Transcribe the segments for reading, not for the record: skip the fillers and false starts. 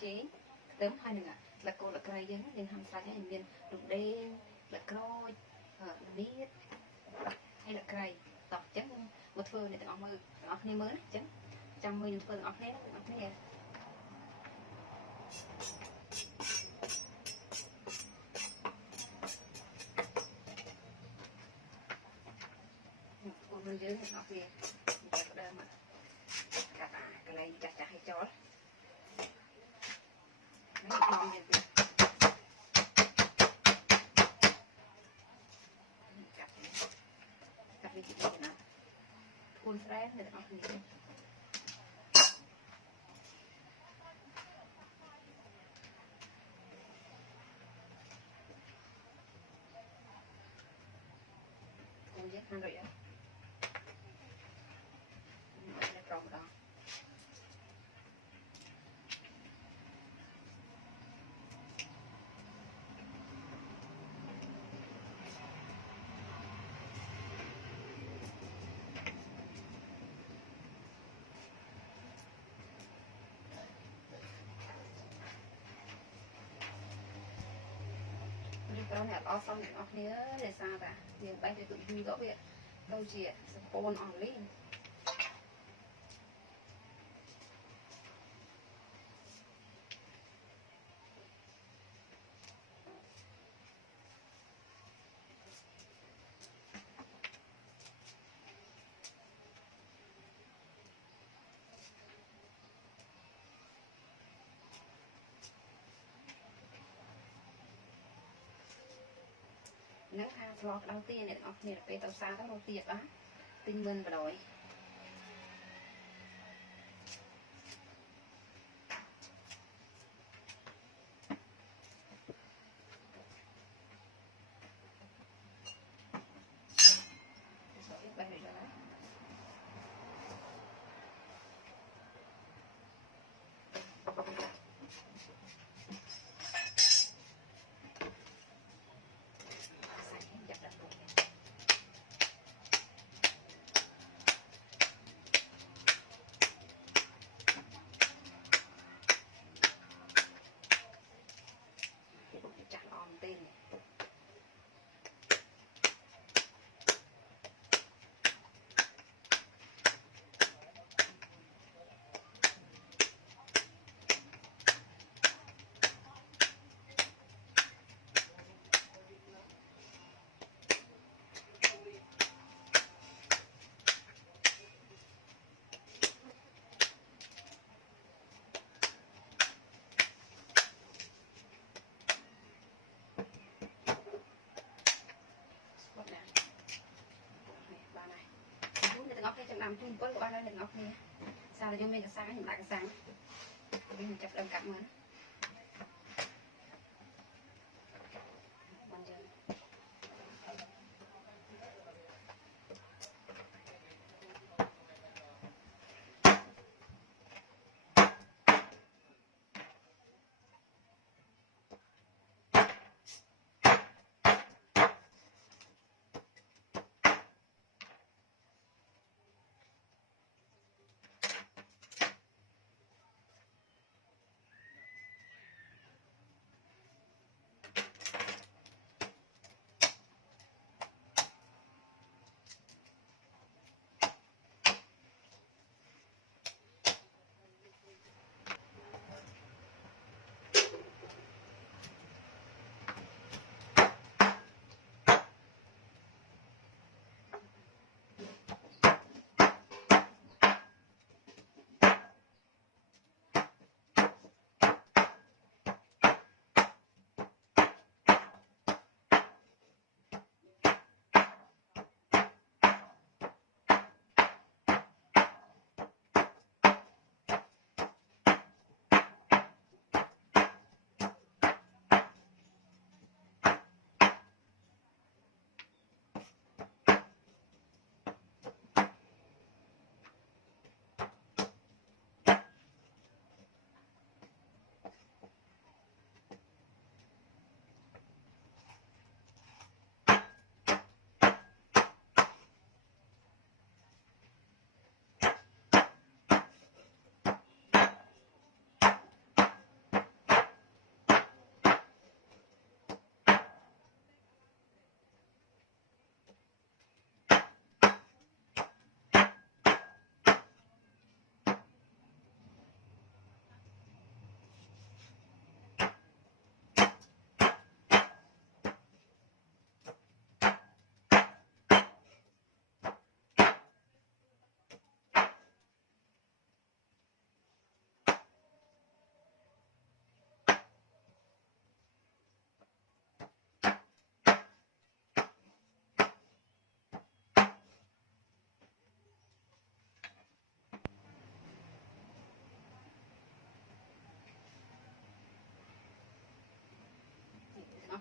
chế tấm hai nữa là cô là cây dân nên hàng sáng hay miền đục đen là coi biết hay là cây tọt chấm một phơi này tao mơ tao nghe mới chấm trăm mươi phơi tao nghe con dưới nó kia chặt đây mà cả cái này chặt hay chó mấy con như vậy cắt đi chị nào phun stress này nó gì con giết ăn rồi á trồng đó con này to xong nó kia để sao cả liền bay cho tụi vui rõ việc đâu chị ôn on lên nắng tha slot đầu tiên này nó là cái tàu xa đó đầu tiên đó tinh minh và đổi chặt on tên ngọc này chẳng làm chung với qua đây là ngọc này sao là cho mình sáng hiện lại cái sáng mình chập đồng cặn mà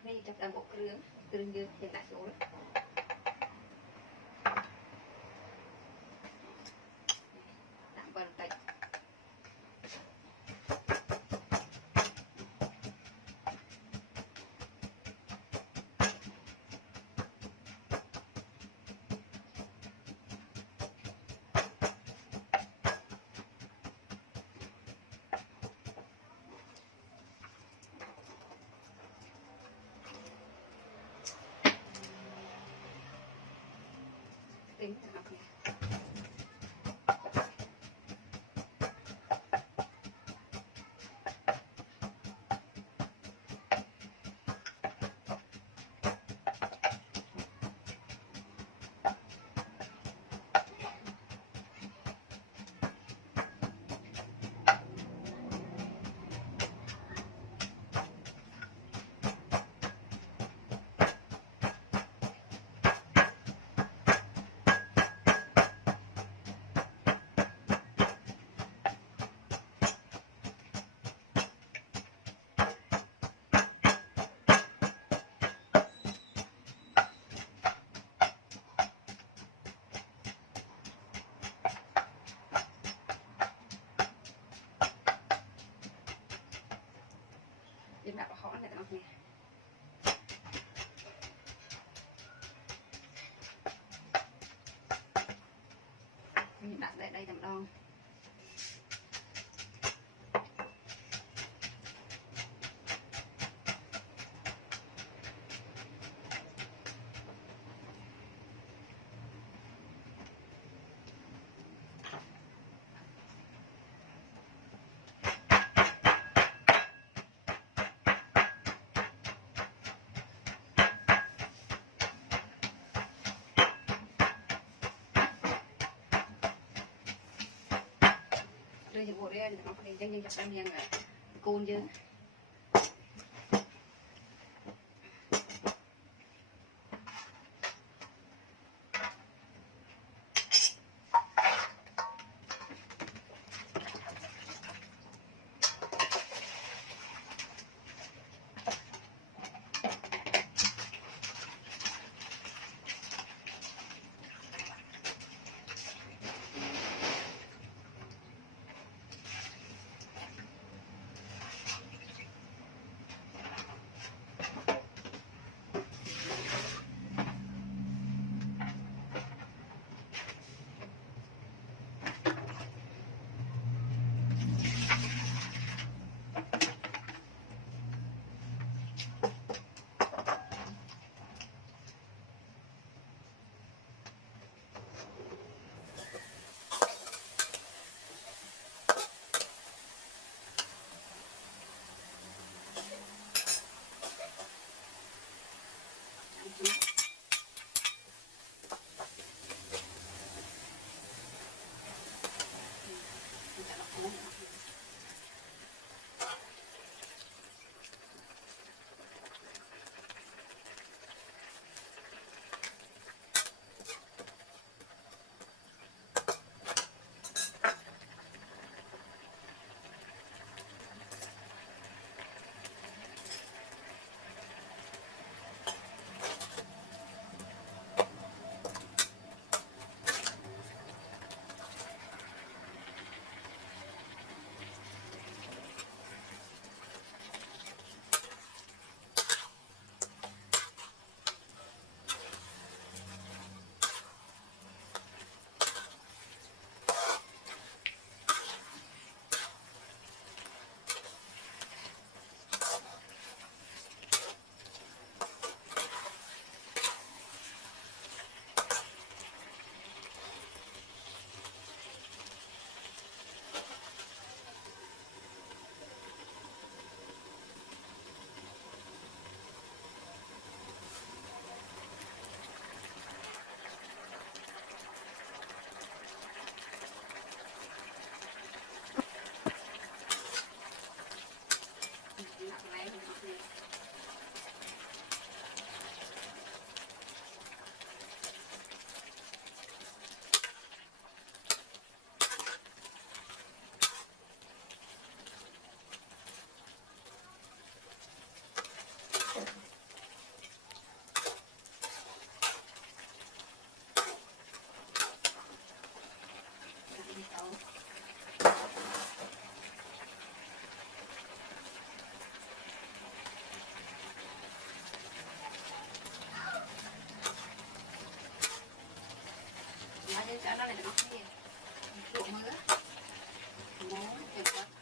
នេះចាប់ដើមបុកគ្រឿងយើងដាក់ចូលដាក់បើបន្តិចtínhទាំងអស់គ្នាយើងដាក់ប្រហុកអ្នកទាំងអស់គ្នាយើងដាក់ស្ដែកដីតែម្ដងឬយើងបុករៀងទាំងអស់គ្នាអញ្ចឹងយើងចាប់តាមយ៉ាងកូនយើង យើងឆ្អិនដល់តែដល់គ្នាជក់មើលម៉ូចាំគាត់